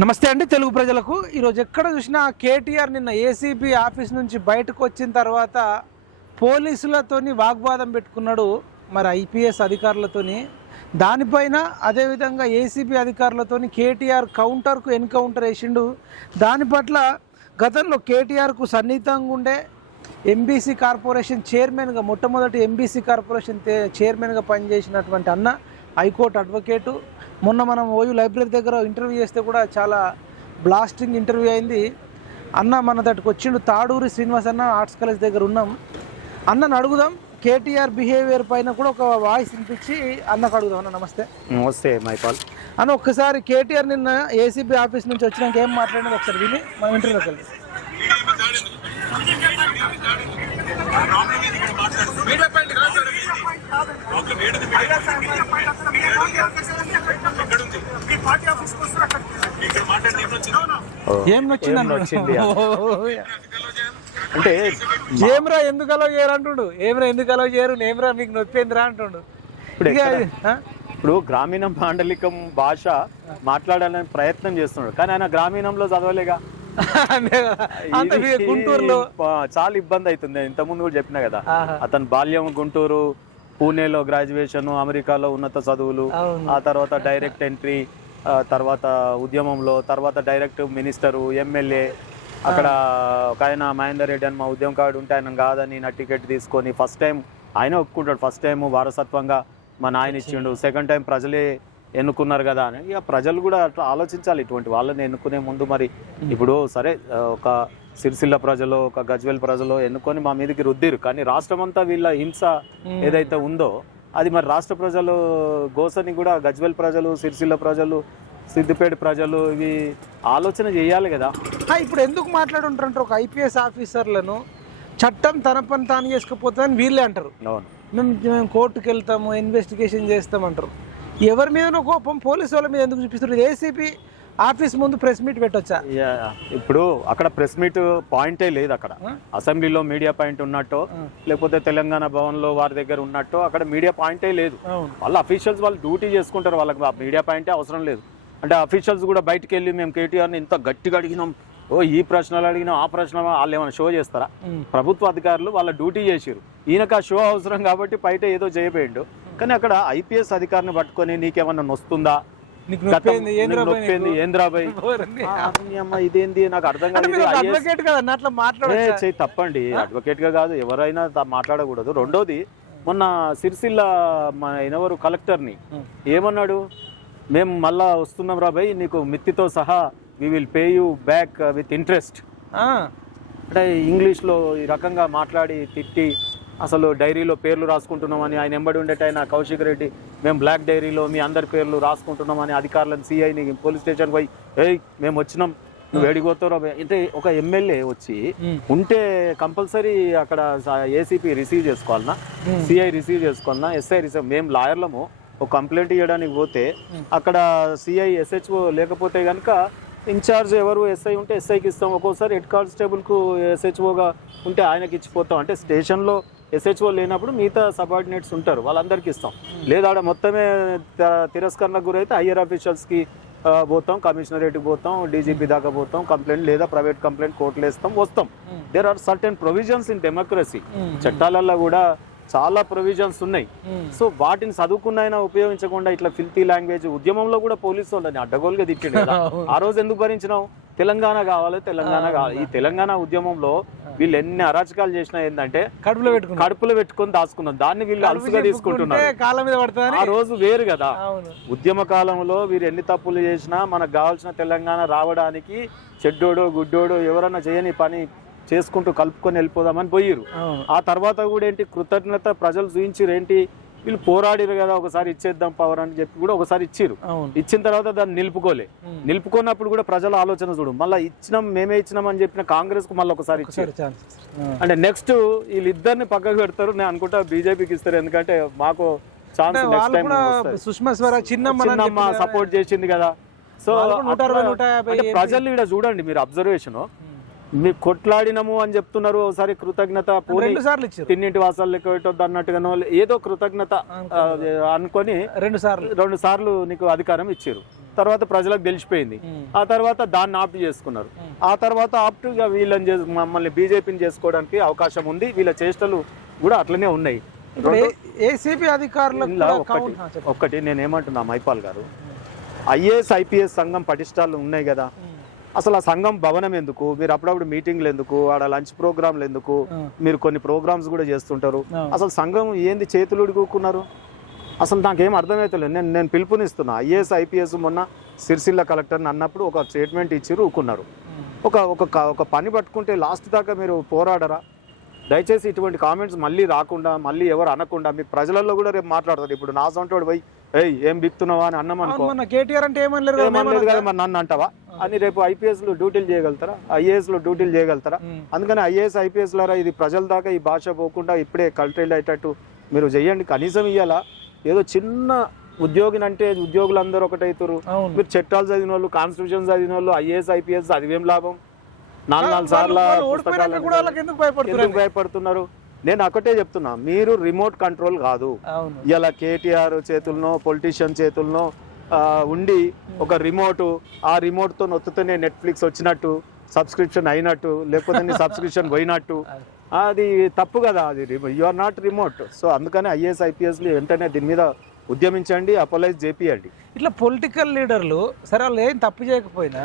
నమస్తే అండి తెలుగు ప్రజలకు. ఈరోజు ఎక్కడ చూసినా కేటీఆర్ నిన్న ఏసీబీ ఆఫీస్ నుంచి బయటకు వచ్చిన తర్వాత పోలీసులతోని వాగ్వాదం పెట్టుకున్నాడు మరి ఐపీఎస్ అధికారులతోని. దానిపైన అదేవిధంగా ఏసీబీ అధికారులతోని కేటీఆర్ కౌంటర్కు ఎన్కౌంటర్ వేసిండు. దాని పట్ల గతంలో కేటీఆర్కు సన్నిహితంగా ఉండే ఎంబీసీ కార్పొరేషన్ చైర్మన్గా మొట్టమొదటి ఎంబీసీ కార్పొరేషన్ చైర్మన్గా పనిచేసినటువంటి అన్న హైకోర్టు అడ్వకేటు. మొన్న మనం ఓయూ లైబ్రరీ దగ్గర ఇంటర్వ్యూ చేస్తే కూడా చాలా బ్లాస్టింగ్ ఇంటర్వ్యూ అయింది. అన్న మన దగ్గరకు వచ్చిండు. తాడూరి శ్రీనివాస్ అన్న ఆర్ట్స్ కాలేజ్ దగ్గర ఉన్నాం. అన్నను అడుగుదాం. కేటీఆర్ బిహేవియర్ పైన కూడా ఒక వాయిస్ వినిపించి అన్నకు అడుగుదాం. అన్న నమస్తే. నమస్తే మైపాల్ అన్న ఒక్కసారి కేటీఆర్ నిన్న ఏసీబీ ఆఫీస్ నుంచి వచ్చినాక ఏం మాట్లాడినది ఒకసారి విని మనం ఇంటర్వ్యూలోకి వెళ్దాం. ఏం నచ్చింది ఏం నచ్చింది? అన్న అంటే ఏమ్రా ఎందుకు అలవ్ చేయరు అంటుండు? ఏమ్రా ఎందుకు అలవ్ చేయరు? ఏమ్రా మీకు నొప్పిందిరా అంటుండు. ఇప్పుడు? ఇప్పుడు గ్రామీణ మాండలికం భాష మాట్లాడాలని ప్రయత్నం చేస్తున్నాడు. కానీ ఆయన గ్రామీణంలో చదవలేగా. గుంటూరులో. చాలా ఇబ్బంది అవుతుంది. ఇంత ముందు కూడా చెప్పిన కదా. అతను బాల్యం గుంటూరు పూణేలో గ్రాడ్యుయేషన్ అమెరికాలో ఉన్నత చదువులు. ఆ తర్వాత డైరెక్ట్ ఎంట్రీ తర్వాత ఉద్యమంలో తర్వాత డైరెక్ట్ మినిస్టరు ఎమ్మెల్యే అక్కడ ఒక ఆయన మహేందర్ రెడ్డి అని మా ఉద్యమం కార్డు ఉంటే ఆయన కాదని నా టికెట్ తీసుకొని ఫస్ట్ టైం ఆయన ఒప్పుకుంటాడు. ఫస్ట్ టైం వారసత్వంగా మా నాయన ఇచ్చిండు. సెకండ్ టైం ప్రజలే ఎన్నుకున్నారు కదా అని. ఇక ప్రజలు కూడా అట్లా ఆలోచించాలి. ఇటువంటి వాళ్ళని ఎన్నుకునే ముందు మరి ఇప్పుడు సరే ఒక సిరిసిల్ల ప్రజలు ఒక గజ్వేల్ ప్రజలు ఎన్నుకొని మా మీదకి రుద్దిరు. కానీ రాష్ట్రం అంతా వీళ్ళ హింస ఏదైతే ఉందో అది మరి రాష్ట్ర ప్రజలు గోసని కూడా గజ్వేల్ ప్రజలు సిరిసిల్ల ప్రజలు సిద్దిపేట ప్రజలు ఇవి ఆలోచన చేయాలి కదా. ఇప్పుడు ఎందుకు మాట్లాడుంటారంటారు ఒక ఐపీఎస్ ఆఫీసర్లను? చట్టం తన పని తాను చేసుకుపోతుందని వీళ్ళే అంటారు. మేము కోర్టుకు వెళ్తాము ఇన్వెస్టిగేషన్ చేస్తామంటారు. ఎవరి మీదనో కోపం పోలీసు వాళ్ళ మీద ఎందుకు చూపిస్తారు ఏసీపీ ఆఫీస్ ముందు ప్రెస్ మీట్ పెట్టొచ్చా? ఇప్పుడు అక్కడ ప్రెస్ మీట్ పాయింటే లేదు అక్కడ? అసెంబ్లీలో మీడియా పాయింట్ ఉన్నట్టు. లేకపోతే తెలంగాణ భవన్లో వారి దగ్గర ఉన్నట్టు అక్కడ మీడియా పాయింటే లేదు. వాళ్ళ అఫీషియల్స్ వాళ్ళు డ్యూటీ చేసుకుంటారు వాళ్ళకి. మీడియా పాయింటే అవసరం లేదు. అంటే అఫీషియల్స్ కూడా బయటికి వెళ్ళి మేము కేటీఆర్ని ఇంత గట్టిగా అడిగినాం. ఓ ఈ ప్రశ్నలు అడిగినాం ఆ ప్రశ్న వాళ్ళు ఏమైనా షో చేస్తారా. ప్రభుత్వ అధికారులు వాళ్ళ డ్యూటీ చేసిరు ఈయనకు ఆ షో అవసరం కాబట్టి బయట ఏదో చేయబోయిండు. కానీ అక్కడ ఐపీఎస్ అధికారిని పట్టుకొని నీకేమన్నా నొస్తుందా? నొప్పింది? ఏంద్రాబాయ్ ఇదేంది? నాకు అర్థం కాదు తప్పండి. అడ్వకేట్గా కాదు ఎవరైనా మాట్లాడకూడదు. రెండోది మొన్న సిరిసిల్ల మా ఎనవరు కలెక్టర్ని. ఏమన్నాడు? మేము మళ్ళా వస్తున్నాం రా భయ్ నీకు మిత్తితో సహా we will pay you back with interest అంటే ఇంగ్లీష్లో ఈ రకంగా మాట్లాడి తిట్టి అసలు డైరీలో పేర్లు రాసుకుంటున్నామని ఆయన ఎంబడి ఉండేట ఆయన కౌశిక్ రెడ్డి మేము బ్లాక్ డైరీలో మీ అందరి పేర్లు రాసుకుంటున్నామని అధికారులను సిఐని పోలీస్ స్టేషన్ పోయి ఏయ్ మేము వచ్చినాం నువ్వు ఏడిపోతారో అంటే ఒక ఎమ్మెల్యే వచ్చి. ఉంటే కంపల్సరీ అక్కడ ఏసీపీ రిసీవ్ చేసుకోవాలన్నా. సిఐ రిసీవ్ చేసుకోవాలన్నా ఎస్ఐ రిసీవ్ మేము లాయర్లము ఒక కంప్లైంట్ ఇవ్వడానికి పోతే అక్కడ సిఐ ఎస్హెచ్ఓ లేకపోతే కనుక ఇన్ఛార్జ్ ఎవరు ఎస్ఐ ఉంటే ఎస్ఐకి ఇస్తాం ఒక్కోసారి హెడ్ కానిస్టేబుల్కు ఎస్హెచ్ఓగా ఉంటే ఆయనకి ఇచ్చిపోతాం అంటే స్టేషన్లో ఎస్హెచ్ఓ లేనప్పుడు మిగతా సబార్డినేట్స్ ఉంటారు వాళ్ళందరికీ ఇస్తాం లేదా ఆడ మొత్తమే తిరస్కరణకు గురైతే హయ్యర్ ఆఫీషియల్స్కి పోతాం కమిషనరేట్కి పోతాం డీజీపీ దాకా పోతాం కంప్లైంట్ లేదా ప్రైవేట్ కంప్లైంట్ కోర్టులో వేస్తాం వస్తాం. There are certain provisions in democracy um. చట్టాలలో కూడా చాలా ప్రొవిజన్స్ ఉన్నాయి. సో వాటిని చదువుకున్నైనా ఉపయోగించకుండా ఇట్లా ఫిల్తీ లాంగ్వేజ్ ఉద్యమంలో కూడా పోలీసు వాళ్ళని అడ్డగోలుగా తిట్టిండు కదా. ఆ రోజు ఎందుకు భరించినావు? తెలంగాణ కావాలి తెలంగాణ కావాలి. ఈ తెలంగాణ ఉద్యమంలో వీళ్ళు ఎన్ని అరాచకాలు చేసినా ఏంటంటే కడుపులో పెట్టుకున్నా కడుపులో పెట్టుకొని దాచుకున్నారు. దాన్ని వీళ్ళు అలసుగా తీసుకుంటున్నారు. ఆ రోజు వేరు కదా. ఉద్యమ కాలంలో వీరు ఎన్ని తప్పులు చేసినా మనకు కావాల్సిన తెలంగాణ రావడానికి చెడ్డోడో గుడ్డోడో ఎవరన్నా చేయని పని చేసుకుంటూ కలుపుకొని వెళ్ళిపోదామని పోయిరు ఆ తర్వాత కూడా ఏంటి కృతజ్ఞత ప్రజలు చూపించారు ఏంటి వీళ్ళు పోరాడిరు కదా ఒకసారి ఇచ్చేద్దాం పవర్ అని చెప్పి కూడా ఒకసారి ఇచ్చిరు ఇచ్చిన తర్వాత దాన్ని నిలుపుకోలే. నిలుపుకున్నప్పుడు కూడా ప్రజల ఆలోచన చూడు. మళ్ళీ ఇచ్చినాం మేమే ఇచ్చినాం అని చెప్పిన కాంగ్రెస్కు మళ్ళీ ఒకసారి ఇచ్చారు అంటే నెక్స్ట్ వీళ్ళిద్దరిని పక్కకు పెడతారు. నేను అనుకుంటా బీజేపీకి ఇస్తారు. ఎందుకంటే మాకు ఛాన్స్ సుష్మా స్వరాజ్ చిన్నమ్మ. సపోర్ట్ చేసింది కదా. సో. ప్రజలు ఇక్కడ చూడండి మీరు అబ్జర్వేషన్ మీరు కొట్లాడినము అని చెప్తున్నారు. ఒకసారి కృతజ్ఞత తిన్నింటి వాసాలు లెక్క పెట్టొద్దు అన్నట్టుగానో ఏదో కృతజ్ఞత అనుకొని రెండు సార్లు. రెండు సార్లు నీకు అధికారం ఇచ్చారు. తర్వాత ప్రజలకు తెలిసిపోయింది ఆ తర్వాత దాన్ని ఆప్ట్ చేసుకున్నారు. ఆ తర్వాత ఆప్ట్ వీళ్ళని చేసు- మమ్మల్ని బీజేపీని చేసుకోవడానికి అవకాశం ఉంది. వీళ్ళ చేష్టలు కూడా అట్లనే ఉన్నాయి. అధికారులకు ఇలా కూడా ఒక్కటి కౌంట్- ఆ, చెప్పండి. ఒక్కటి నేను ఏమంటున్నా మైపాల్ గారు. ఐఏఎస్ ఐపీఎస్ సంఘం పటిష్టాలు ఉన్నాయి కదా. అసలు ఆ సంఘం భవనం ఎందుకు? మీరు అప్పుడప్పుడు మీటింగ్లు ఎందుకు? ఆడ లంచ్ ప్రోగ్రాంలు ఎందుకు. మీరు కొన్ని ప్రోగ్రామ్స్ కూడా చేస్తుంటారు. అసలు సంఘం ఏంది చేతులు ఉడుకున్నారు అసలు నాకేం అర్థమవుతలేదు నేను నేను పిలుపునిస్తున్నా. ఐఏఎస్ ఐపీఎస్ మొన్న సిరిసిల్ల కలెక్టర్ని అన్నప్పుడు ఒక స్టేట్మెంట్ ఇచ్చి ఊకున్నారు ఒక ఒక ఒక పని పట్టుకుంటే లాస్ట్ దాకా మీరు పోరాడరా? దయచేసి ఇటువంటి కామెంట్స్ మళ్ళీ రాకుండా మళ్ళీ ఎవరు అనకుండా మీ ప్రజలలో కూడా రేపు మాట్లాడతారు. ఇప్పుడు నా సొంటోడు పోయి ఏయ్ ఏం బిక్తున్నావా? అని అన్నాం అవును, అనుకో మొన్న కేటీఆర్ అంటే ఏమనలేదు కదా నన్ను అంటావా? అని రేపు ఐపీఎస్లో డ్యూటీలు చేయగలుగుతారా? ఐఏఎస్లో డ్యూటీలు చేయగలుగుతారా. అందుకని ఐఏఎస్ ఐపీఎస్ లారా ఇది ప్రజల దాకా ఈ భాష పోకుండా ఇప్పుడే కల్టరేట్ అయ్యేటట్టు మీరు చెయ్యండి కనీసం ఇయ్యాలా ఏదో చిన్న ఉద్యోగిని అంటే ఉద్యోగులందరూ ఒకటైతురు. మీరు చట్టాలు చదివిన వాళ్ళు కాన్స్టిట్యూషన్ చదివిన వాళ్ళు ఐఏఎస్ ఐపీఎస్ చదివేం లాభం? నాలుగు నాలుగు సార్లు భయపడుతున్నారు? నేను ఒకటే చెప్తున్నా మీరు రిమోట్ కంట్రోల్ కాదు. ఇలా కేటీఆర్ చేతుల్లో పొలిటీషియన్ చేతుల్లో ఆ, ఉండి ఒక రిమోట్ ఆ రిమోట్తో నొత్తుతూనే నెట్ఫ్లిక్స్ వచ్చినట్టు సబ్స్క్రిప్షన్ అయినట్టు లేకపోతే నీ సబ్స్క్రిప్షన్ పోయినట్టు. అది తప్పు కదా అది you are not remote so అందుకని ఐఏఎస్ ఐపీఎస్లు వెంటనే దీని మీద ఉద్యమించండి అపోలైజ్ చేపియండి. ఇట్లా పొలిటికల్ లీడర్లు సరే వాళ్ళు ఏం తప్పు చేయకపోయినా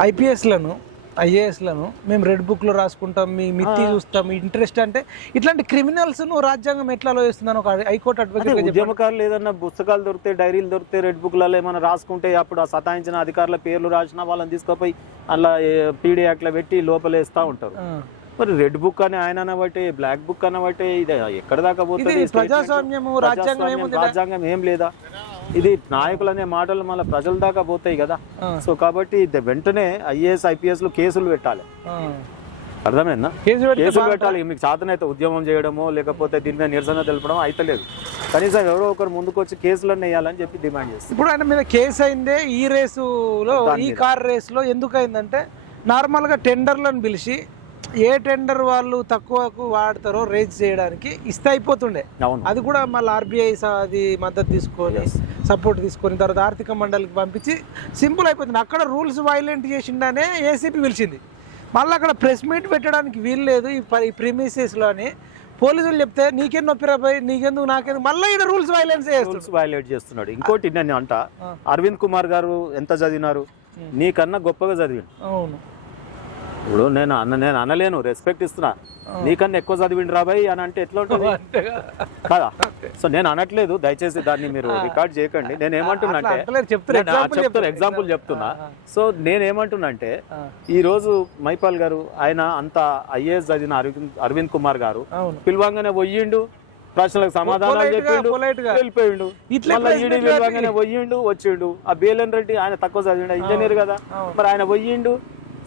ఐపీఎస్లను ఐఏఎస్లను మేము రెడ్ బుక్లో రాసుకుంటాం మీ మిత్తి చూస్తాం ఇంట్రెస్ట్ అంటే ఇట్లాంటి క్రిమినల్స్ను రాజ్యాంగం ఎట్లా ఆలోచిస్తుందని ఒక హైకోర్టు అడ్వకేట్ ఉద్యమకారులు ఏదన్నా పుస్తకాలు దొరికితే డైరీలు దొరికితే రెడ్ బుక్లలో ఏమైనా రాసుకుంటే అప్పుడు ఆ సతాయించిన అధికారుల పేర్లు రాసినా వాళ్ళని తీసుకుపోయి అలా పీడీ యాక్ట్లో పెట్టి లోపలేస్తా ఉంటారు. మరి రెడ్ బుక్ అని ఆయన అనబట్టే బ్లాక్ బుక్ అనబట్టే ఇది ఎక్కడ దాకా పోతుంది ప్రజాస్వామ్యం, రాజ్యాంగం ఏం లేదా? ఇది నాయకులు అనే మాటలు మళ్ళీ ప్రజల దాకా పోతాయి కదా. సో కాబట్టి వెంటనే ఐఏఎస్ ఐపీఎస్లో కేసులు పెట్టాలి. అర్థమైందా? కేసులు? పెట్టాలి. మీకు చేతనైతే ఉద్యమం చేయడమో లేకపోతే దీని మీద నిరసన తెలపడం అయితలేదు. కనీసం ఎవరో ఒకరు ముందుకు వచ్చి కేసులన్నీ వేయాలని చెప్పి డిమాండ్ చేస్తుంది ఇప్పుడు ఆయన మీద కేసు అయిందే ఈ రేసులో ఈ. కార్ రేసులో ఎందుకు అయిందంటే నార్మల్గా టెండర్లను పిలిచి ఏ టెండర్ వాళ్ళు తక్కువకు వాడతారో రేజ్ చేయడానికి ఇస్తే అయిపోతుండే. అది కూడా మళ్ళీ ఆర్బీఐ అది మద్దతు తీసుకొని సపోర్ట్ తీసుకొని తర్వాత ఆర్థిక మండలికి పంపించి సింపుల్ అయిపోతుంది. అక్కడ రూల్స్ వైలెంట్ చేసిండనే ఏసీపీ పిలిచింది. మళ్ళీ అక్కడ ప్రెస్ మీట్ పెట్టడానికి వీలు లేదు. ఈ ప- ఈ ప్రిమిసెస్లో అని పోలీసులు చెప్తే నీకేం నొప్పిరా పోయి నీకెందుకు నాకెందుకు? మళ్ళీ ఇక్కడ రూల్స్ వైలెన్స్ రూల్స్ వైలేట్ చేస్తున్నాడు. ఇంకోటి నేను అంట. అరవింద్ కుమార్ గారు ఎంత చదివినారు? నీకన్నా గొప్పగా చదివిండు. అవును. ఇప్పుడు నేను అన్న నేను అనలేను రెస్పెక్ట్ ఇస్తున్నా. నీకన్నా ఎక్కువ చదివిండు రాబాయి అని అంటే ఎట్లా ఉంటుంది. కదా? సో నేను అనట్లేదు దయచేసి దాన్ని మీరు రికార్డ్ చేయకండి. నేను ఏమంటున్నా అంటే. ఎగ్జాంపుల్ చెప్తున్నా. సో నేను ఏమంటున్నా అంటే రోజు మైపాల్ గారు ఆయన అంత ఐఏఎస్ చదివిన అరవింద్ అరవింద్ కుమార్ గారు పిలవంగానే పోయిండు ప్రశ్నలకు సమాధానాలు చెప్పిండు. వెళ్ళిపోయిండు. మళ్ళీ ఈడీ పిలవంగానే పోయిండు వచ్చిండు. ఆ బేలన్ రెడ్డి ఆయన తక్కువ చదివిండు ఇంజనీర్ కదా. మరి ఆయన పోయిండు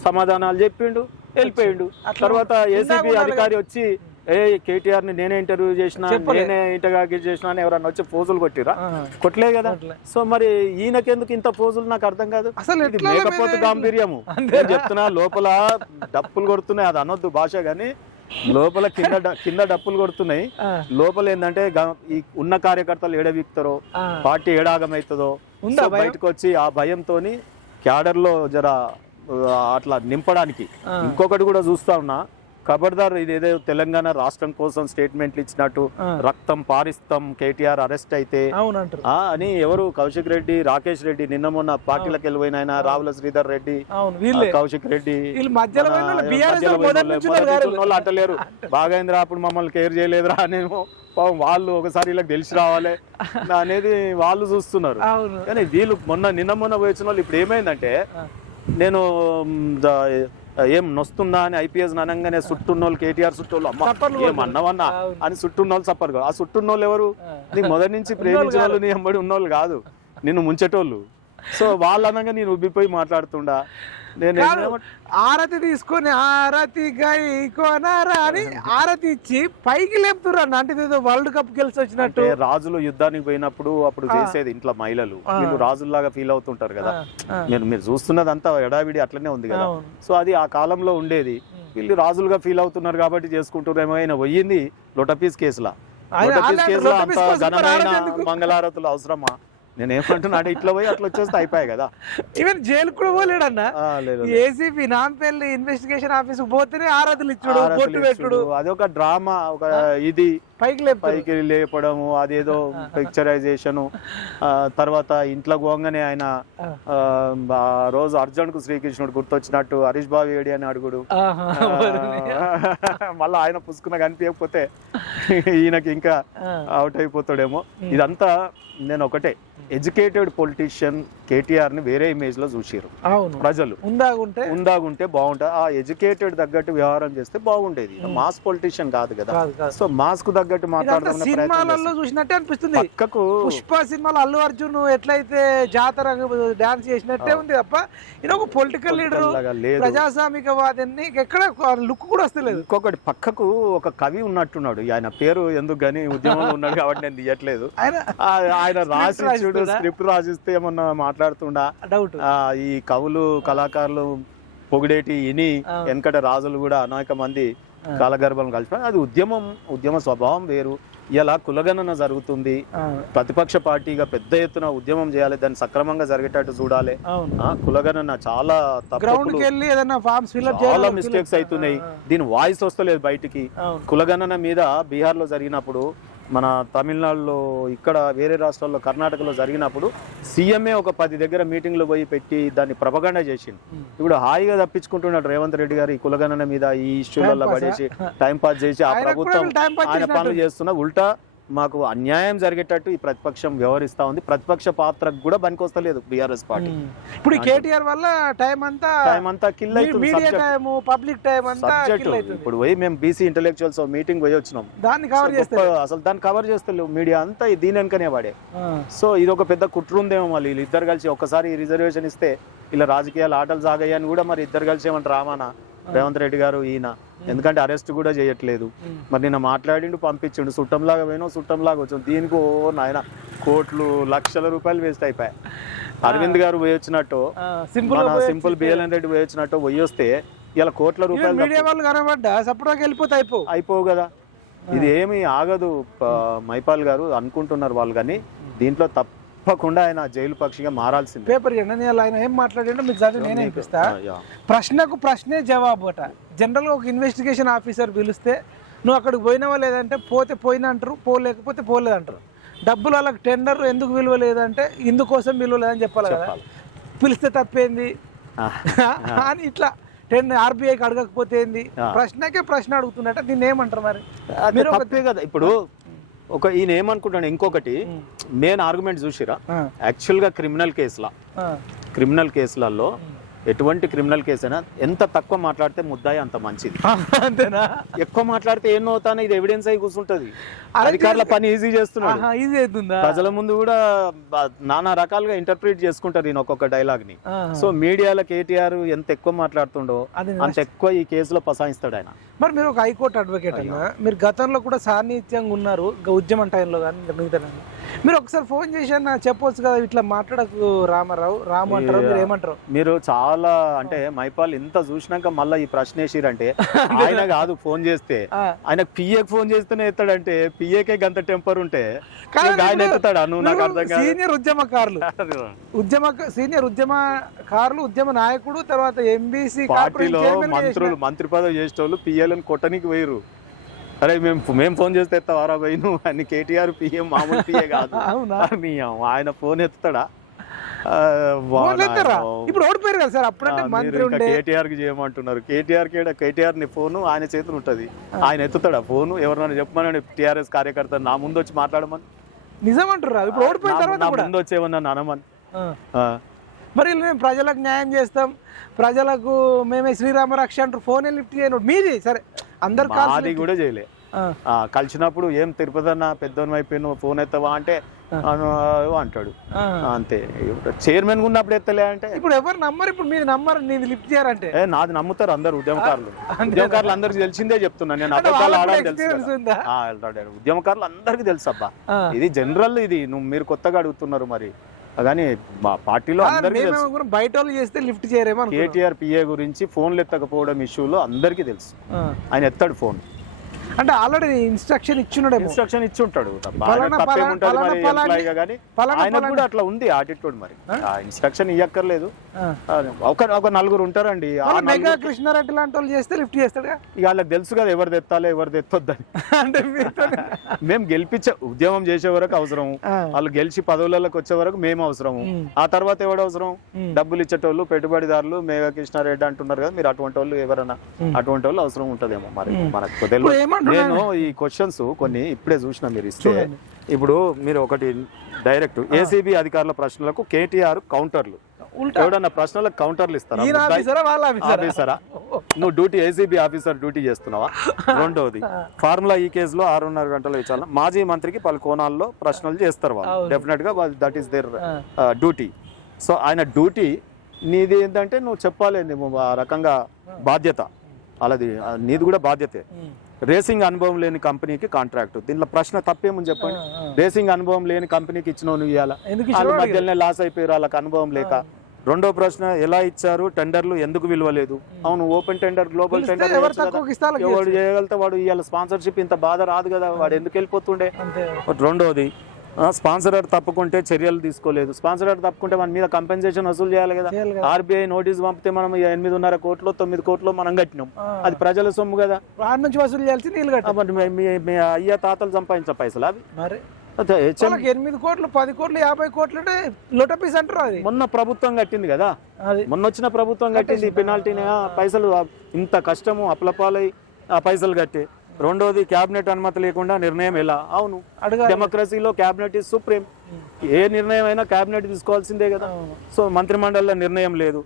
సమాధానాలు చెప్పిండు వెళ్ళిపోయిండు తర్వాత ఏసీబీ. అధికారి వచ్చి ఏ కేటీఆర్ని నేనే ఇంటర్వ్యూ చేసిన. నేనే ఇంటర్వ్యూ చేసిన అని ఎవరన్నా వచ్చి పోజులు కొట్టిరా. కొట్టలే కదా. సో మరి ఈయనకెందుకు ఇంత పోజులు నాకు అర్థం కాదు అసలు మీద- గాంభీర్యము నేను చెప్తున్నా లోపల డప్పులు కొడుతున్నాయి అది అనొద్దు భాష కానీ లోపల కింద కింద డప్పులు కొడుతున్నాయి లోపల ఏంటంటే ఈ ఉన్న కార్యకర్తలు ఏడవిక్తారో. పార్టీ ఏడాగమవుతుందో? బయటకు వచ్చి ఆ భయంతోని క్యాడర్లో జర అట్లా నింపడానికి. ఇంకొకటి కూడా చూస్తా ఉన్నా ఖబర్దార్ ఇది ఏదో తెలంగాణ రాష్ట్రం కోసం స్టేట్మెంట్లు ఇచ్చినట్టు. రక్తం పారిస్తాం కేటీఆర్ అరెస్ట్ అయితే. అని ఎవరు? కౌశిక్ రెడ్డి రాకేష్ రెడ్డి నిన్న మొన్న పార్టీలకు వెళ్ళిపోయిన ఆయన రావుల శ్రీధర్ రెడ్డి కౌశిక్ రెడ్డి. అంటలేరు బాగైందిరా అప్పుడు మమ్మల్ని కేర్ చేయలేదురా అనేమో. పాపం వాళ్ళు ఒకసారి ఇలా తెలిసి రావాలి అనేది వాళ్ళు చూస్తున్నారు. కానీ వీళ్ళు మొన్న నిన్న మొన్న వచ్చిన వాళ్ళు ఇప్పుడు ఏమైందంటే. నేను ఏం నొస్తుందా అని ఐపీఎస్ అనగానే సుట్టున్న వాళ్ళు కేటీఆర్ చుట్టూళ్ళు అమ్మ చప్పట్లు ఏం అన్నవన్నా? అవును. అని చుట్టున్న వాళ్ళు చప్పరు ఆ చుట్టున్న వాళ్ళు ఎవరు. నీకు మొదటి నుంచి ప్రేమించిన వాళ్ళు నీ అమ్మడి ఉన్నోళ్ళు కాదు. నిన్ను ముంచేటోళ్ళు. సో వాళ్ళు అనగా నేను ఉబ్బిపోయి మాట్లాడుతుండా. ఆరతి తీసుకొని ఆరతి గై కొనరా అని ఆరతి ఇచ్చి పైకి లేపుతున్నారు అంటే ఇదేదో వరల్డ్ కప్ గెలిచి వచ్చినట్టు. రాజులు యుద్ధానికి పోయినప్పుడు అప్పుడు చేసేది ఇంట్లో మహిళలు. వీళ్ళు రాజుల్లాగా ఫీల్ అవుతుంటారు కదా. ఆ, మీరు చూస్తున్నదంతా ఎడావిడి అట్లనే ఉంది కదా. సో అది ఆ కాలంలో ఉండేది. వీళ్ళు రాజులుగా ఫీల్ అవుతున్నారు కాబట్టి చేసుకుంటున్నారేమో ఆయన పోయింది లొటపీస్ కేసులా. లొటపీస్ అంత ఘనమైన? మంగళారతులు అవసరమా? నేను ఏమంటున్నా అంటే ఇట్లా పోయి అట్లా వచ్చేస్తే అయిపోయాయి కదా. ఈవెన్ జైలు కూడా పోలేడన్న. ఆ, లేదు ఏసీపీ నాంపల్లి ఇన్వెస్టిగేషన్ ఆఫీస్ పోతేనే ఆరాధనలు ఇచ్చుడు ఇచ్చుడు. అదొక డ్రామా ఒక ఇది. పైకి పైకి లేపడము అదేదో పిక్చరైజేషన్ తర్వాత ఇంట్లో పోగానే ఆయన రోజు అర్జున్కు శ్రీకృష్ణుడు గుర్తొచ్చినట్టు హరీష్ బాబు ఏడి అని అడుగుడు. మళ్ళీ ఆయన పుసుకున కనిపించకపోతే ఈయనకి ఇంకా. అవుట్ అయిపోతాడేమో. ఇదంతా నేను ఒకటే. ఎడ్యుకేటెడ్ పొలిటీషియన్ కేటీఆర్ని వేరే ఇమేజ్లో చూసిరు అవును. ప్రజలు. ఉందాగుంటే? ఉందాగుంటే బాగుంటుంది. ఆ ఎడ్యుకేటెడ్ తగ్గట్టు వ్యవహారం చేస్తే బాగుండేది. మాస్ పొలిటీషియన్ కాదు కదా. సో మాస్కు తగ్గట్టు సినిమాలలో చూసినట్టే అనిపిస్తుంది. పక్కకు పుష్ప సినిమాలో అల్లు అర్జున్ ఎట్లయితే జాతర డాన్స్ చేసినట్టే ఉంది తప్ప ఈయన ఒక పొలిటికల్ లీడర్ లాగా లేదు. ప్రజాస్వామికవాదిని ఎక్కడ లుక్ కూడా వస్తలేదు. ఇంకొకటి పక్కకు ఒక కవి ఉన్నట్టున్నాడు. ఆయన పేరు ఎందుకు గానీ ఉద్యమంలో ఉన్నాడు కాబట్టి నేను తీయట్లేదు. ఆయన రాసి చూడు? స్క్రిప్ట్ రాసిస్తే ఏమన్నా మాట్లాడుతుండా? డౌట్. ఈ కవులు కళాకారులు పొగిడేటి ఇని. వెనకట రాజులు కూడా అనేక మంది కాలగర్భం కలిపి అది ఉద్యమం ఉద్యమ స్వభావం వేరు. ఇలా కులగణన జరుగుతుంది. ప్రతిపక్ష పార్టీగా పెద్ద ఎత్తున ఉద్యమం చేయాలి. దాన్ని సక్రమంగా జరిగేటట్టు చూడాలి. కులగణన చాలా చాలా మిస్టేక్స్ అవుతున్నాయి. దీని వాయిస్ వస్తలేదు బయటికి. కులగణన మీద బీహార్లో జరిగినప్పుడు మన తమిళనాడులో ఇక్కడ వేరే రాష్ట్రాల్లో కర్ణాటకలో జరిగినప్పుడు సీఎంఏ ఒక పది దగ్గర మీటింగ్లు పోయి పెట్టి దాన్ని ప్రపగండ చేసింది ఇప్పుడు హాయిగా తప్పించుకుంటున్నాడు రేవంత్ రెడ్డి గారు ఈ కులగణన మీద ఈ ఇష్యూలలో పడేసి టైం పాస్ చేసి ఆ ప్రభుత్వం ఆయన పనులు. చేస్తున్నా ఉల్టా మాకు అన్యాయం జరిగేటట్టు ఈ ప్రతిపక్షం వ్యవహరిస్తా ఉంది. ప్రతిపక్ష పాత్రకు కూడా పనికొస్తలేదు బీఆర్ఎస్ పార్టీ. ఇప్పుడు కేటీఆర్ వల్ల టైం అంతా టైం అంతా కిల్. టైం పబ్లిక్ టైం అంతా ఇప్పుడు పోయి మేము బీసీ ఇంటెలెక్చువల్స్ మీటింగ్ పోయి వచ్చినాం. దాన్ని కవర్ చేస్తే అసలు దాన్ని కవర్ చేస్తలేవు. మీడియా అంతా దీని వెనకనే వాడే. సో ఇది ఒక పెద్ద కుట్ర ఉందేమో మళ్ళీ. వీళ్ళు ఇద్దరు కలిసి ఒక్కసారి రిజర్వేషన్ ఇస్తే ఇలా రాజకీయాలు ఆటలు సాగాయి అని కూడా మరి ఇద్దరు కలిసి ఏమంటారు రామానా? రేవంత్ రెడ్డి గారు ఈయన. ఎందుకంటే అరెస్ట్ కూడా చేయట్లేదు. మరి నిన్న మాట్లాడిండు పంపించిండు. చుట్టంలాగా పోయినా చుట్టంలాగా వచ్చాం. దీనికి ఓ నాయన కోట్లు లక్షల రూపాయలు వేస్ట్ అయిపోయాయి. అరవింద్ గారు పోయి వచ్చినట్టు సింపుల్ మన సింపుల్ బిఎల్ఎన్ రెడ్డి పోయి వచ్చినట్టు పోయి వస్తే ఇలా కోట్ల రూపాయలు మీడియా వాళ్ళు కనబడ్డా? సపోర్ట్గా వెళ్ళిపోతే అయిపో. అయిపోవు కదా. ఇది ఏమి ఆగదు మైపాల్ గారు అనుకుంటున్నారు వాళ్ళు కానీ దీంట్లో తప్పకుండా ఆయన జైలు పక్షిగా మారాల్సిందే. పేపర్ ఇవ్వండి ఆయన ఏం మాట్లాడిండో మీకు చదివి నేను యా. ప్రశ్నకు ప్రశ్నే జవాబు అట జనరల్గా ఒక ఇన్వెస్టిగేషన్ ఆఫీసర్ పిలిస్తే నువ్వు అక్కడికి పోయినావా లేదంటే పోతే పోయినా అంటారు పోలేకపోతే పోలేదు అంటారు డబ్బులు వాళ్ళకి టెండర్ ఎందుకు విలువ లేదంటే ఇందుకోసం విలువ లేదని చెప్పాలి కదా. పిలిస్తే తప్పేంది? అని ఇట్లా టెండర్ ఆర్బీఐకి అడగకపోతే ఏంది. ప్రశ్నకే ప్రశ్న అడుగుతున్నట్ట దీన్ని ఏమంటారు మరి? మీరు కదా. ఇప్పుడు ఒక ఈయన ఏమనుకుంటాడు ఇంకొకటి మెయిన్ ఆర్గ్యుమెంట్ చూసిరా? యాక్చువల్గా క్రిమినల్ కేసుల క్రిమినల్ కేసులలో ఎటువంటి క్రిమినల్ కేసు అయినా ఎంత తక్కువ మాట్లాడితే ముద్దాయి అంత మంచిది. అంతేనా? ఎక్కువ మాట్లాడితే ఏం అవుతానో ఇది ఎవిడెన్స్ అయి కూర్చుంటది. అధికారుల పని ఈజీ చేస్తున్నాడు. ఈజీ అవుతుందా? ప్రజల ముందు కూడా నానా రకాలుగా ఇంటర్ప్రిట్ చేసుకుంటారు ఈయన ఒక్కొక్క డైలాగ్ని. సో మీడియాలో కేటీఆర్ ఎంత ఎక్కువ మాట్లాడుతుండో అంత ఎక్కువ ఈ కేసులో పసాయిస్తాడు ఆయన. మరి మీరు ఒక హైకోర్టు అడ్వకేట్ అన్న మీరు గతంలో కూడా సాన్నిధ్యంగా ఉన్నారు ఉద్యమం టైంలో కానీ మిగతా. మీరు ఒకసారి ఫోన్ చేసి అన్న చెప్పొచ్చు కదా ఇట్లా మాట్లాడకు రామారావు రాము అంటారు మీరు ఏమంటారు? మీరు చాలా అంటే మైపాల్ ఇంత చూసినాక మళ్ళీ ఈ ప్రశ్న వేసిరంటే ఆయన కాదు ఫోన్ చేస్తే. ఆయన పిఏకి ఫోన్ చేస్తేనే ఎత్తాడంటే పిఏకే గంత టెంపర్ ఉంటే సీనియర్ ఉద్యమకారులు. ఉద్యమ సీనియర్ ఉద్యమకారులు ఉద్యమ నాయకుడు తర్వాత ఎంబీసీ పార్టీలో మంత్రులు మంత్రి పదవి చేసేటోళ్ళు పిఏలను కొట్టనికి పోయిరు అరే మేము మేము ఫోన్ చేస్తే ఎత్తావారా పోయి నువ్వు అని కేటీఆర్ పిఎం మామూలు పిఏ కాదు. ఆయన ఫోన్ ఎత్తుతాడా. ఇప్పుడు ఓడిపోయారు కదా సార్ అప్పుడంటే మంత్రి ఉండే కేటీఆర్కి చేయమంటున్నారు. కేటీఆర్కి కేటీఆర్ని ఫోన్ ఆయన చేతులు ఉంటది ఆయన ఎత్తుతాడా ఫోన్? ఎవరినైనా చెప్పమని టిఆర్ఎస్ కార్యకర్త నా ముందు వచ్చి మాట్లాడమని? నిజం అంటారా ఇప్పుడు ఓడిపోయిన తర్వాత ముందు ఆ. ఆ. మరి మేము ప్రజలకు న్యాయం చేస్తాం. ప్రజలకు మేమే శ్రీరామ రక్ష అంటారు ఫోనే లిఫ్ట్ చేయను. మీది సరే. అందరు మాది కూడా చేయలే. కలిసినప్పుడు ఏం తిరుపతి అన్న పెద్దోని అయిపోయిన ఫోన్ ఎత్తవా అంటే అంటాడు. అంతే చైర్మన్ ఉన్నప్పుడు ఎత్తలే అంటే ఇప్పుడు ఎవరు నమ్మరు ఇప్పుడు మీరు నమ్మరు నేను లిఫ్ట్ చేయాలంటే నాది నమ్ముతారు అందరు ఉద్యమకారులు? ఉద్యమకారులు అందరికి తెలిసిందే చెప్తున్నా నేను అబద్ధాలు వాళ్ళకు ఆడని తెలుసు experience కదా. ఉందా? ఆ, already. ఉద్యమకారులు అందరికి తెలుసు అబ్బా. ఇది జనరల్ ఇది నువ్వు మీరు కొత్తగా అడుగుతున్నారు మరి కానీ మా పార్టీలో బయట వాళ్ళు చేస్తే లిఫ్ట్ చేయరేమో. కేటీఆర్ పిఏ గురించి ఫోన్లు ఎత్తకపోవడం ఇష్యూలో అందరికీ తెలుసు. ఆయన ఎత్తాడు ఫోన్ అంటే ఆల్రెడీ ఇన్స్ట్రక్షన్ ఇచ్చున్నాడేమో. ఇన్స్ట్రక్షన్ ఇచ్చి ఉంటాడు కూడా అట్లా ఉంది ఆటిట్యూడ్ మరి. ఇన్స్ట్రక్షన్ ఇవ్వక్కర్లేదు ఒక ఒక నలుగురు ఉంటారండి. మెగా కృష్ణారెడ్డి లాంటి వాళ్ళు చేస్తే లిఫ్ట్ చేస్తాడుగా? ఇక వాళ్ళకి తెలుసు కదా ఎవరు తెత్తాలో ఎవరు తెత్తొద్దని. అంటే మేము గెలిపించే ఉద్యమం చేసే వరకు అవసరం. వాళ్ళు గెలిచి పదవులలోకి వచ్చే వరకు మేము అవసరం. ఆ తర్వాత ఎవడు అవసరం. డబ్బులు ఇచ్చేటోళ్ళు పెట్టుబడిదారులు మేఘా కృష్ణారెడ్డి అంటున్నారు కదా మీరు అటువంటి వాళ్ళు ఎవరన్నా ఉమ్. అటువంటి వాళ్ళు అవసరం ఉంటదేమో మరి. మనకు తెలియదు. ఏమంటున్నాను? నేను ఈ క్వశ్చన్స్ కొన్ని ఇప్పుడే చూసిన మీరు ఇస్తే. ఇప్పుడు మీరు ఒకటి డైరెక్ట్ ఏసీబీ అధికారుల ప్రశ్నలకు కేటీఆర్ కౌంటర్లు. ఎవడన్నా ప్రశ్నలకు కౌంటర్లు ఇస్తారా? నువ్వు డ్యూటీ ఏసీబీ ఆఫీసర్ డ్యూటీ చేస్తున్నావా? రెండోది ఫార్ములా ఈ కేసులో ఆరున్నర గంటల విచారణ. మాజీ మంత్రికి పలు కోణాల్లో ప్రశ్నలు చేస్తారు వాళ్ళు. డెఫినెట్గా that is there. Duty so ఆయన డ్యూటీ నీది ఏంటంటే నువ్వు చెప్పాలి ఆ రకంగా బాధ్యత. అలాది నీది కూడా బాధ్యతే. రేసింగ్ అనుభవం లేని కంపెనీకి కాంట్రాక్ట్. దీంట్లో ప్రశ్న తప్పేముంది చెప్పండి. రేసింగ్ అనుభవం లేని కంపెనీకి ఇచ్చినావు నువ్వు ఇవ్వాలా వాళ్ళు మధ్యలోనే లాస్ అయిపోయారు వాళ్ళకి అనుభవం లేక. రెండో ప్రశ్న ఎలా ఇచ్చారు? టెండర్లు ఎందుకు విలువలేదు? అవును ఓపెన్ టెండర్ గ్లోబల్ టెండర్ ఎవరు ఎవడు చేయగలితే వాడు ఇవాళ స్పాన్సర్షిప్ ఇంత బాధ రాదు కదా వాడు ఎందుకు వెళ్ళిపోతుండే? రెండోది స్పాన్సరర్ తప్పుకుంటే చర్యలు తీసుకోలేదు. స్పాన్సరర్ తప్పుకుంటే మన మీద కంపెన్సేషన్ వసూలు చేయాలి కదా. ఆర్బీఐ నోటీస్ పంపితే మనం ఎనిమిదిన్నర కోట్లు తొమ్మిది కోట్లు మనం కట్టినాం. అది ప్రజల సొమ్ము కదా. నుంచి వసూలు చేయాల్సి నీళ్ళు ఆ, కట్టాలి మరి మీ- అయ్య తాతలు సంపాదించిన పైసలు అవి? మరి అదే, వాళ్ళకి ఎనిమిది కోట్లు పది కోట్లు యాభై కోట్లు అంటే అంటారు అది. మొన్న ప్రభుత్వం కట్టింది కదా. మొన్న వచ్చిన ప్రభుత్వం కట్టింది పెనాల్టీని ఆ పైసలు ఇంత కష్టము అప్లపాలై ఆ పైసలు కట్టి. రెండోది క్యాబినెట్ అనుమతి లేకుండా నిర్ణయం ఎలా? అవును. డెమోక్రసీలో క్యాబినెట్ ఇస్ సుప్రీం ఏ నిర్ణయం అయినా క్యాబినెట్ తీసుకోవాల్సిందే కదా. సో మంత్రిమండలిలో నిర్ణయం లేదు.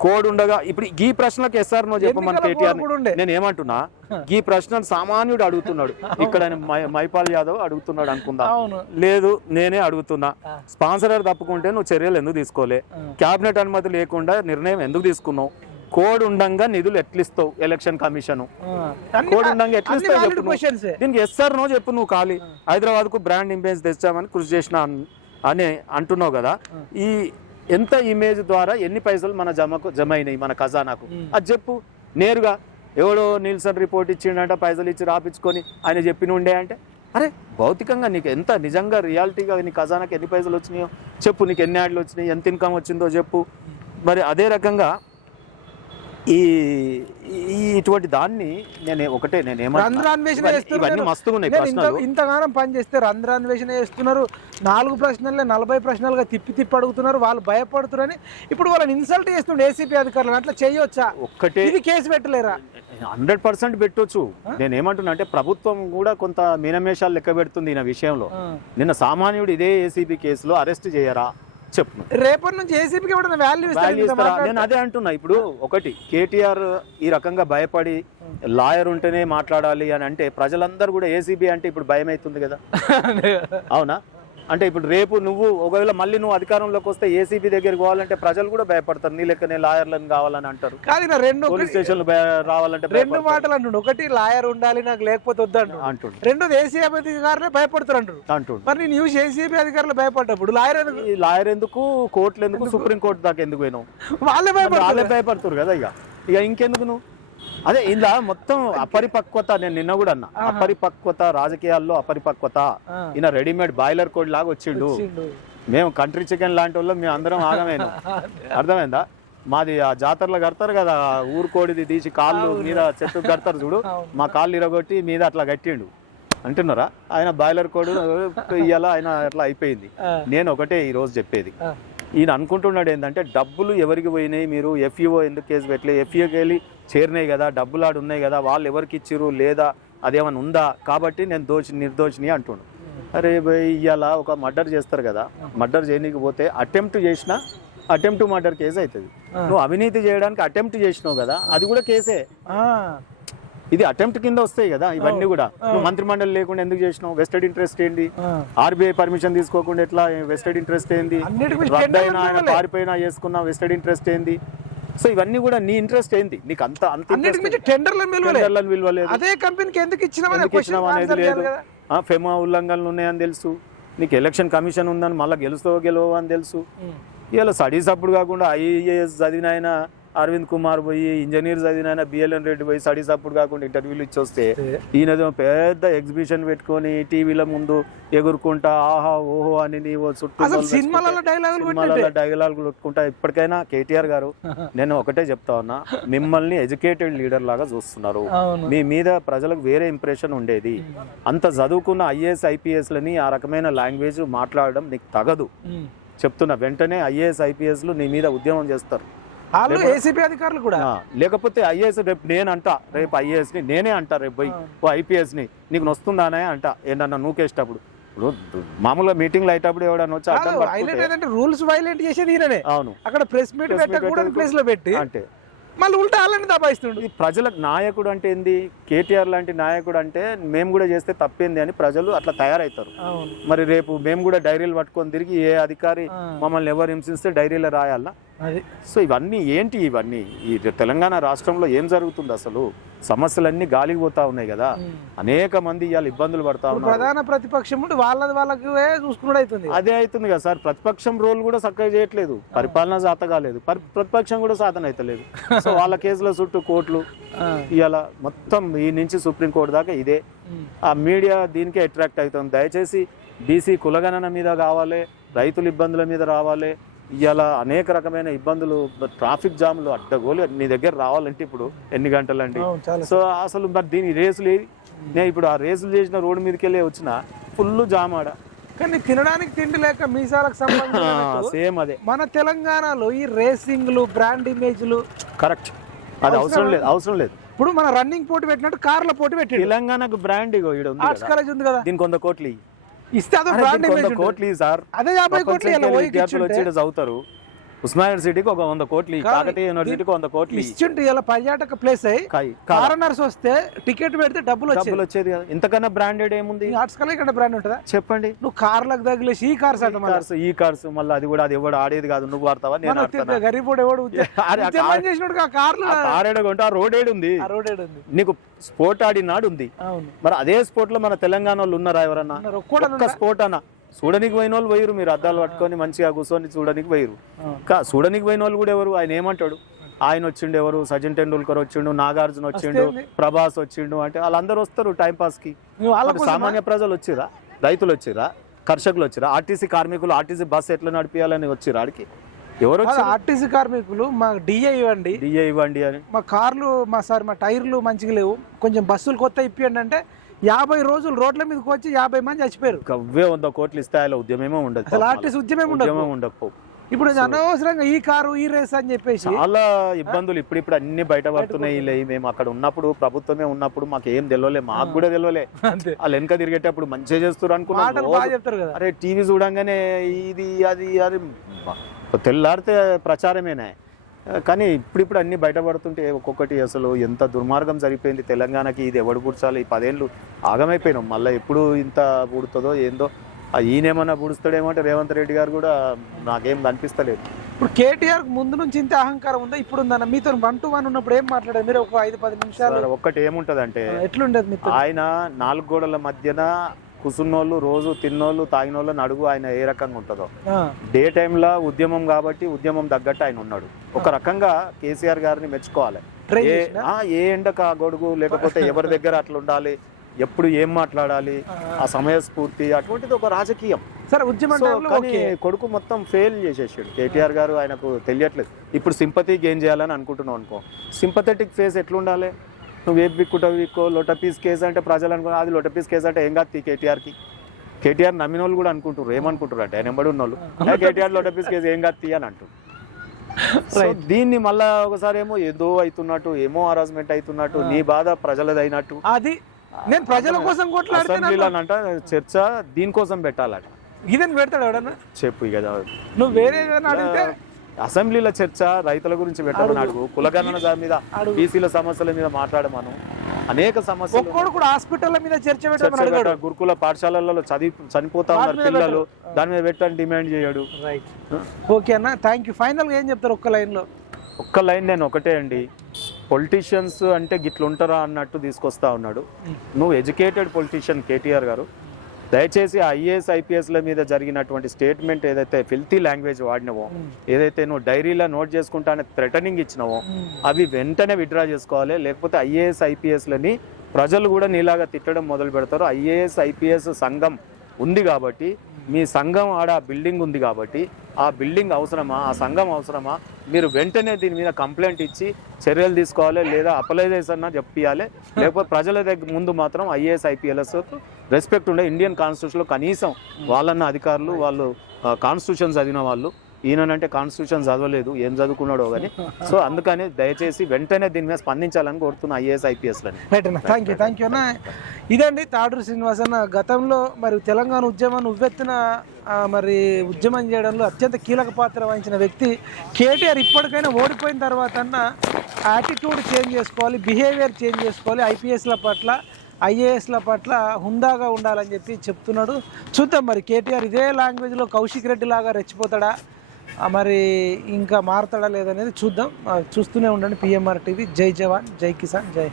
కోడ్ ఉండగా ఇప్పుడు ఈ ప్రశ్నలకు ఎస్ఆర్ నో చెప్పమని కేటీఆర్. నేను ఏమంటున్నా? ఈ ప్రశ్నను సామాన్యుడు అడుగుతున్నాడు. ఇక్కడ మైపాల్ యాదవ్ అడుగుతున్నాడు అనుకుందాం. లేదు నేనే అడుగుతున్నా. ఆ. స్పాన్సరర్ తప్పుకుంటే నువ్వు చర్యలు ఎందుకు తీసుకోలే. క్యాబినెట్ అనుమతి లేకుండా నిర్ణయం ఎందుకు తీసుకున్నావు? కోడ్ ఉండంగా నిధులు ఎట్లిస్తావు ఎలక్షన్ కమిషన్? కోడ్ ఉండంగా ఎట్లిస్తావు చెప్పు నువ్వు. దీనికి ఎస్ సార్ నో చెప్పు నువ్వు ఖాళీ. హైదరాబాద్కు బ్రాండ్ ఇమేజ్ తెచ్చామని కృషి చేసిన అన్- అని అంటున్నావు కదా. ఈ ఎంత ఇమేజ్ ద్వారా ఎన్ని పైసలు మన జమకు జమ అయినాయి మన ఖజానాకు. అది చెప్పు. నేరుగా ఎవడో నిల్సన్ రిపోర్ట్ ఇచ్చిండంట పైసలు ఇచ్చి రాపించుకొని ఆయన చెప్పిన ఉండే అంటే? అరే భౌతికంగా నీకు ఎంత నిజంగా రియాలిటీగా నీ ఖజానాకి ఎన్ని పైసలు వచ్చినాయో చెప్పు. నీకు ఎన్ని యాడ్లు వచ్చినాయి ఎంత ఇన్కమ్ వచ్చిందో చెప్పు. మరి అదే రకంగా ఈ ఈ ఇటువంటి దాన్ని నేను ఒకటే నేను రంధ్రాన్వేషణ ఇవన్నీ- మస్తుగా ఉన్నాయి ప్రశ్నలు. ఇంతగానం పని చేస్తే రంధ్రాన్వేషణ చేస్తున్నారు. నాలుగు ప్రశ్నలే నలభై ప్రశ్నలుగా తిప్పి తిప్పి అడుగుతున్నారు. వాళ్ళు భయపడుతున్నారని ఇప్పుడు వాళ్ళని ఇన్సల్ట్ చేస్తుండే ఏసీపీ అధికారులు అట్లా చేయొచ్చా? ఒక్కటే ఇది కేసు పెట్టలేరా? హండ్రెడ్ పర్సెంట్ పెట్టొచ్చు. నేను ఏమంటున్నా అంటే ప్రభుత్వం కూడా కొంత మీనమేషాలు లెక్క పెడుతుంది ఈయన విషయంలో. నిన్న సామాన్యుడు ఇదే ఏసీబీ కేసులో అరెస్ట్ చేయరా? చెప్పు. నువ్వు. రేపటి నుంచి ఏసీపీకి ఎవడన్నా వాల్యూ వాల్యూ ఇస్తారా నేను అదే అంటున్నా. ఇప్పుడు ఒకటి కేటీఆర్ ఈ రకంగా భయపడి లాయర్ ఉంటేనే మాట్లాడాలి అని అంటే ప్రజలందరూ కూడా ఏసీబీ అంటే ఇప్పుడు భయం అవుతుంది కదా అవునా? అంటే ఇప్పుడు రేపు నువ్వు ఒకవేళ మళ్ళీ నువ్వు అధికారంలోకి వస్తే ఏసీబీ దగ్గరికి పోవాలంటే ప్రజలు కూడా భయపడతారు. నీ లెక్కనే లాయర్లను కావాలని అంటారు. కాదు నా రెండు పోలీస్ స్టేషన్లు రావాలంటే రెండు భయపడతారు. మాటలు అంటుండు. ఒకటి లాయర్ ఉండాలి నాకు లేకపోతే వద్దు అంటుండు. రెండోది ఏసీబీ అధికారులే భయపడతారు అంటారు అంటుండు. మరి నేను యూస్ ఏసీబీ అధికారులు భయపడ్డప్పుడు లాయర్ లాయర్ ఎందుకు? కోర్టులు ఎందుకు? సుప్రీం కోర్టు దాకా ఎందుకు పోయినావు? వాళ్ళే మరి వాళ్ళే భయపడతారు. భయపడుతురు కదా ఇక. ఇక ఇంకెందుకు నువ్వు? అదే ఇలా మొత్తం అపరిపక్వత నేను నిన్న కూడా అన్నా. అపరిపక్వత రాజకీయాల్లో అపరిపక్వత. ఈయన రెడీమేడ్ బాయిలర్ కోడ్ లాగా వచ్చిండు. మేము కంట్రీ చికెన్ లాంటి వాళ్ళం మేము అందరం ఆగమేను. అర్థమైందా? మాది ఆ జాతరలో కడతారు కదా ఊరు కోడిది తీసి కాళ్ళు మీద చెట్టు కడతారు చూడు. మా కాళ్ళు ఇరగొట్టి మీద అట్లా కట్టిండు. అంటున్నారా? ఆయన బాయిలర్ కోడ్ ఇవాళ ఆయన అట్లా అయిపోయింది. నేను ఒకటే ఈ రోజు చెప్పేది. ఈయన అనుకుంటున్నాడు ఏంటంటే డబ్బులు ఎవరికి పోయినాయి మీరు? ఎఫ్ఈఓ ఎందుకు కేసు పెట్టలే? ఎఫ్ఈఓకి వెళ్ళి చేరినాయి కదా డబ్బులు ఆడు ఉన్నాయి కదా వాళ్ళు ఎవరికి ఇచ్చిర్రు లేదా అదేమైనా ఉందా? కాబట్టి నేను దోషి నిర్దోషిని అంటుండు అరే ఇవాళ ఒక మర్డర్ చేస్తారు కదా మర్డర్ చేయనీకపోతే అటెంప్ట్ చేసిన అటెంప్ట్ మర్డర్ కేసు అవుతుంది. నువ్వు అవినీతి చేయడానికి అటెంప్ట్ చేసినావు కదా అది కూడా కేసే. ఇది అటెంప్ట్ కింద వస్తాయి కదా ఇవన్నీ కూడా. నువ్వు మంత్రిమండలి లేకుండా ఎందుకు చేసినావు? వెస్టెడ్ ఇంట్రెస్ట్ ఏంది? ఆర్బీఐ పర్మిషన్ తీసుకోకుండా ఎట్లా వెస్టెడ్ ఇంట్రెస్ట్ ఏంది? రద్దయినా ఆయన. పారిపోయినా చేసుకున్న వెస్టెడ్ ఇంట్రెస్ట్ ఏంది? సో ఇవన్నీ కూడా నీ ఇంట్రెస్ట్ ఏంది? నీకు అంత అంత టెండర్లను విలువలేదు. అదే కంపెనీకి ఎందుకు ఇచ్చినావు అనేది లేదు. ఫెమా ఉల్లంఘనలు ఉన్నాయని తెలుసు. నీకు ఎలక్షన్ కమిషన్ ఉందని మళ్ళీ గెలుస్తావో గెలవో అని తెలుసు. ఇలా స్టడీస్ అప్పుడు కాకుండా ఐఏఎస్ చదివిన ఆయన అరవింద్ కుమార్ పోయి ఇంజనీర్ చదివిన బిఎల్ఎన్ రెడ్డి పోయి స్టడీస్ అప్పుడు కాకుండా ఇంటర్వ్యూలు ఇచ్చి వస్తే ఈయనదో పెద్ద ఎగ్జిబిషన్ పెట్టుకొని టీవీల ముందు ఎగురుకుంటా ఆహా ఓహో అని నీవు చుట్టూ సినిమాలలో డైలాగులు కొట్టుకుంటా ఇప్పటికైనా కేటీఆర్ గారు నేను ఒకటే చెప్తా ఉన్నా మిమ్మల్ని ఎడ్యుకేటెడ్ లీడర్ లాగా చూస్తున్నారు. మీ మీద ప్రజలకు వేరే ఇంప్రెషన్ ఉండేది. అంత చదువుకున్న ఐఏఎస్ ఐపీఎస్లని ఆ రకమైన లాంగ్వేజ్ మాట్లాడడం నీకు తగదు. చెప్తున్నా వెంటనే ఐఏఎస్ ఐపీఎస్లు నీ మీద ఉద్యమం చేస్తారు. వాళ్ళు ఏసీపీ అధికారులు కూడా. లేకపోతే ఐఏఎస్ రేపు నేను అంట రేపు ఐఏఎస్ని నేనే అంటా రేపు పోయి ఓ ఐపీఎస్ని నీకు వస్తుందానే అంట ఏంటన్నా నూకేసేటప్పుడు. మామూలుగా మీటింగ్లు అయ్యేటప్పుడు ఎవడన్నా వచ్చి రూల్స్ వైలేట్ చేసేది ఈయననే. అవును. అక్కడ ప్రెస్ మీట్ పెట్టకూడదు. ప్లేస్లో పెట్టి అంటే. మళ్ళీ ఉల్టా వాళ్ళని దబాయిస్తుండు. ఈ ప్రజలకు నాయకుడు అంటే ఏంది? కేటీఆర్ లాంటి నాయకుడు అంటే మేము కూడా చేస్తే తప్పేంది అని ప్రజలు అట్లా తయారవుతారు మరి రేపు మేము కూడా డైరీలు పట్టుకొని తిరిగి ఏ అధికారి. మమ్మల్ని ఎవరు హింసిస్తే డైరీలో రాయాలా అది. సో ఇవన్నీ ఏంటి ఇవన్నీ? ఈ తెలంగాణ రాష్ట్రంలో ఏం జరుగుతుంది అసలు? సమస్యలన్నీ గాలికి పోతా ఉన్నాయి కదా. అనేక మంది ఇవాళ ఇబ్బందులు పడతా ఉన్నారు. ప్రధాన ప్రతిపక్షం ఉండి వాళ్ళది వాళ్ళకి చూసుకున్నాడు అవుతుంది అదే అవుతుంది కదా సార్. ప్రతిపక్షం రోల్ కూడా చక్కగా చేయట్లేదు. పరిపాలన శాత కాలేదు పరి- ప్రతిపక్షం కూడా సాధన అవుతలేదు సో వాళ్ళ కేసుల చుట్టూ కోర్టులు. ఇవాళ మొత్తం ఈ నుంచి సుప్రీంకోర్టు దాకా ఇదే. ఆ మీడియా దీనికే అట్రాక్ట్ అవుతుంది. దయచేసి బీసీ కులగణన మీద కావాలి రైతుల ఇబ్బందుల మీద రావాలి ఇవాళ అనేక రకమైన ఇబ్బందులు ట్రాఫిక్ జామ్లు అడ్డగోలు నీ దగ్గర రావాలంటే ఇప్పుడు ఎన్ని గంటలండి? అవును చాలా సో అసలు మరి దీని రేసులు ఏది నేను ఇప్పుడు ఆ రేసులు చేసిన రోడ్డు మీదకి వెళ్ళి వచ్చిన ఫుల్ జామ్ ఆడ. కానీ తినడానికి తిండి లేక మీసాలకు సంబంధించిన సేమ్ అదే. మన తెలంగాణలో ఈ రేసింగ్లు బ్రాండ్ ఇమేజ్లు కరెక్ట్. అది అవసరం లేదు అవసరం లేదు. ఇప్పుడు మన రన్నింగ్ పోటీ పెట్టినట్టు కార్ల పోటీ పెట్టాడు. తెలంగాణకు బ్రాండ్ ఇగో ఆర్ట్స్ కదా. కాలేజ్ ఉంది కదా. దీనికి వంద కోట్లు ఇయ్యి. ఇస్తే అదో బ్రాండ్ ఇమేజ్ కోట్లు సార్. అదే యాభై కోట్లు విద్యార్థులు వచ్చి. చదువుతారు ఉస్మానియా యూనివర్సిటీకి ఒక వంద కోట్లు కాకతీయ యూనివర్సిటీకి వంద కోట్లు. ఇచ్చుంటే ఇలా పర్యాటక ప్లేస్ అయ్యి? ఫారెనర్స్ వస్తే టికెట్ పెడితే డబ్బులు డబ్బులు వచ్చేది కదా. ఇంతకన్నా బ్రాండెడ్ ఏముంది? ఆర్ట్స్ కాలేజ్ ఇక్కడ బ్రాండ్ ఉంటుందా? చెప్పండి. నువ్వు కార్లకు తగిలేసి ఈ కార్స్ కార్స్ ఈ కార్స్ మళ్ళీ అది కూడా అది ఎవడు ఆడేది కాదు నువ్వు వాడతావా నేను గరీబోడు ఎవడు ఆ కార్లు ఆ కార్ ఏడగొంటే ఆ రోడ్ ఏడు ఉంది. రోడ్ ఏడు ఉంది. నీకు స్పోర్ట్ ఆడినాడు ఉంది. మరి అదే స్పోర్ట్లో మన తెలంగాణ వాళ్ళు ఉన్నారా ఎవరన్నా? స్పోర్ట్ అన్న. చూడనికి పోయిన వాళ్ళు పోయిరు మీరు అద్దాలు పట్టుకొని మంచిగా కూర్చొని చూడనికి పోయిరు. కా చూడనికి పోయిన వాళ్ళు కూడా ఎవరు? ఆయన ఏమంటాడు? ఆయన వచ్చిండు ఎవరు? సచిన్ టెండూల్కర్ వచ్చిండు నాగార్జున వచ్చిండు? ప్రభాస్ వచ్చిండు అంటే వాళ్ళందరూ వస్తారు టైం పాస్కి? సామాన్య ప్రజలు వచ్చిరా రైతులు వచ్చిరా కర్షకులు వచ్చిరా ఆర్టీసీ కార్మికులు ఆర్టీసీ బస్ ఎట్లా నడిపియాలని వచ్చిరా ఆడికి? ఎవరు ఆర్టీసీ కార్మికులు మా డిఏ ఇవ్వండి. డిఏ ఇవ్వండి అని. మా కార్లు మా సార్ మా టైర్లు మంచిగా లేవు. కొంచెం బస్సులు కొత్త ఇప్పియండి అంటే యాభై రోజులు రోడ్ల మీదకి వచ్చి యాభై మంది చచ్చిపోయారు. కవ్వే వంద కోట్లు ఇస్తాయిలో ఉద్యమేమో ఉండదు అసలు ఆర్టీసీ ఉద్యమం ఉండదు. ఉండకపో. ఇప్పుడు అనవసరంగా ఈ కారు ఈ రేస్ అని చెప్పేసి చాలా ఇబ్బందులు ఇప్పుడిప్పుడు అన్ని బయట పడుతున్నాయి. మేము అక్కడ ఉన్నప్పుడు ప్రభుత్వమే ఉన్నప్పుడు మాకు ఏం తెలియలే మాకు కూడా తెలియలే వాళ్ళు వెనక తిరిగేటప్పుడు మంచిగా చేస్తారు అనుకున్నాం. అరే టీవీ చూడంగానే ఇది అది అది. తెల్లారితే ప్రచారమేనే. కానీ ఇప్పుడిప్పుడు అన్ని బయటపడుతుంటే ఒక్కొక్కటి అసలు ఎంత దుర్మార్గం జరిగిపోయింది. తెలంగాణకి ఇది ఎవడు పుడ్చాలి ఈ పదేళ్ళు ఆగమైపోయినాం. మళ్ళీ ఎప్పుడు ఇంత పుడుతుందో ఏందో. ఆ ఈయనేమన్నా పుడుస్తాడేమో అంటే రేవంత్ రెడ్డి గారు కూడా నాకేం కనిపిస్తలేదు. ఇప్పుడు కేటీఆర్ ముందు నుంచి ఇంత అహంకారం ఉందా? ఇప్పుడు ఉందన్న మీతో వన్ టు వన్ ఉన్నప్పుడు ఏం మాట్లాడారు? మీరు ఒక ఐదు పది నిమిషాలు ఒక్కటి ఏముంటదంటే ఎట్లుండేది ఆయన నాలుగు గోడల మధ్యన కుసున్నోళ్ళు రోజు తిన్నోళ్ళు తాగినోళ్ళు అడుగు ఆయన ఏ రకంగా ఉంటుందో. డే టైంలో ఉద్యమం కాబట్టి ఉద్యమం తగ్గట్టు ఆయన ఉన్నాడు. ఒక రకంగా కేసీఆర్ గారిని మెచ్చుకోవాలి. ఏ ఎండకు గొడుగు లేకపోతే ఎవరి దగ్గర అట్లా ఉండాలి ఎప్పుడు ఏం మాట్లాడాలి ఆ, ఆ సమయస్ఫూర్తి అటువంటిది ఒక రాజకీయం. సరే ఉద్యమం కానీ కొడుకు మొత్తం ఫెయిల్ చేసేసాడు. కేటీఆర్ గారు ఆయనకు తెలియట్లేదు. ఇప్పుడు సింపతి గెయిన్ చేయాలని అనుకుంటున్నావు అనుకో. సింపథెటిక్ ఫేస్ ఎట్లుండాలి? నువ్వు ఏ బిక్కుంటావు విక్కో లొటపీస్ కేసు అంటే ప్రజలు అనుకో అది లొటపీస్ కేసు అంటే ఏం కాదు కేటీఆర్కి. కేటీఆర్ నమ్మిన వాళ్ళు కూడా అనుకుంటారు ఏమనుకుంటారు అంటే ఆయన ఎంబడి ఉన్న వాళ్ళు కేటీఆర్ లొటపీస్ కేసు ఏం కాదు అని అంటారు. దీన్ని మళ్ళా ఒకసారి ఏమో ఏదో అవుతున్నట్టు ఏమో హరాస్మెంట్ అవుతున్నట్టు నీ బాధ ప్రజలది అయినట్టు అది నేను ప్రజల కోసం అంట చర్చ దీనికోసం పెట్టాలట. ఇదని పెడతాడు ఎవడన్నా? చెప్పు ఇక నువ్వు వేరే అడిగితే అసెంబ్లీలో చర్చ రైతుల గురించి పెట్టమని అడుగు. కులగణన దాని మీద. బీసీల సమస్యల మీద మాట్లాడమను. అనేక సమస్యలు కూడా హాస్పిటల్ మీద చర్చ గురుకుల పాఠశాలలలో చదివి చనిపోతా ఉన్నారు పిల్లలు. దాని మీద పెట్టని డిమాండ్ చేయడు. రైట్ ఓకే అన్న థ్యాంక్ యూ ఫైనల్గా ఏం చెప్తారు ఒక్క లైన్లో? ఒక్క లైన్ నేను ఒకటే అండి. పొలిటీషియన్స్ అంటే గిట్ల ఉంటారా అన్నట్టు తీసుకొస్తా ఉన్నాడు. నువ్వు ఎడ్యుకేటెడ్ పొలిటీషియన్ కేటీఆర్ గారు. దయచేసి ఐఏఎస్ ఐపీఎస్ల మీద జరిగినటువంటి స్టేట్మెంట్ ఏదైతే ఫిల్తీ లాంగ్వేజ్ వాడినవో ఏదైతే నువ్వు డైరీలో నోట్ చేసుకుంటానే థ్రెటనింగ్ ఇచ్చినావో అవి వెంటనే విత్డ్రా చేసుకోవాలి. లేకపోతే ఐఏఎస్ ఐపీఎస్లని ప్రజలు కూడా నీలాగా తిట్టడం మొదలు పెడతారు. ఐఏఎస్ ఐపీఎస్ సంఘం ఉంది కాబట్టి మీ సంఘం ఆడ బిల్డింగ్ ఉంది కాబట్టి ఆ బిల్డింగ్ అవసరమా ఆ సంఘం అవసరమా మీరు వెంటనే దీని మీద కంప్లైంట్ ఇచ్చి చర్యలు తీసుకోవాలి లేదా అప్లైజేషన్ చెప్పియాలి. లేకపోతే ప్రజల దగ్గర ముందు మాత్రం ఐఏఎస్ ఐపీఎల్ఎస్ రెస్పెక్ట్ ఉండే ఇండియన్ కాన్స్టిట్యూషన్లో కనీసం వాళ్ళన్న అధికారులు వాళ్ళు కాన్స్టిట్యూషన్ చదివిన వాళ్ళు ఈయనంటే కాన్స్టిట్యూషన్ చదవలేదు ఏం చదువుకున్నాడో కానీ సో అందుకని దయచేసి వెంటనే దీని మీద స్పందించాలని కోరుతున్న ఐఏఎస్ ఐపీఎస్లని. రైట్ అన్న థ్యాంక్ యూ థ్యాంక్ యూ అన్న. ఇదండి తాడూరు శ్రీనివాస్ అన్న. గతంలో మరి తెలంగాణ ఉద్యమాన్ని ఉవ్వెత్తున మరి ఉద్యమం చేయడంలో అత్యంత కీలక పాత్ర వహించిన వ్యక్తి కేటీఆర్ ఇప్పటికైనా ఓడిపోయిన తర్వాత అన్న యాటిట్యూడ్ చేంజ్ చేసుకోవాలి బిహేవియర్ చేంజ్ చేసుకోవాలి ఐపీఎస్ల పట్ల ఐఏఎస్ల పట్ల హుందాగా ఉండాలని చెప్పి చెప్తున్నాడు. చూద్దాం మరి కేటీఆర్ ఇదే లాంగ్వేజ్లో కౌశిక్ రెడ్డి లాగా రెచ్చిపోతాడా? మరి ఇంకా మారతాడా లేదనేది చూద్దాం. చూస్తూనే ఉండండి. PMR TV. జై జవాన్ జై కిసాన్ జై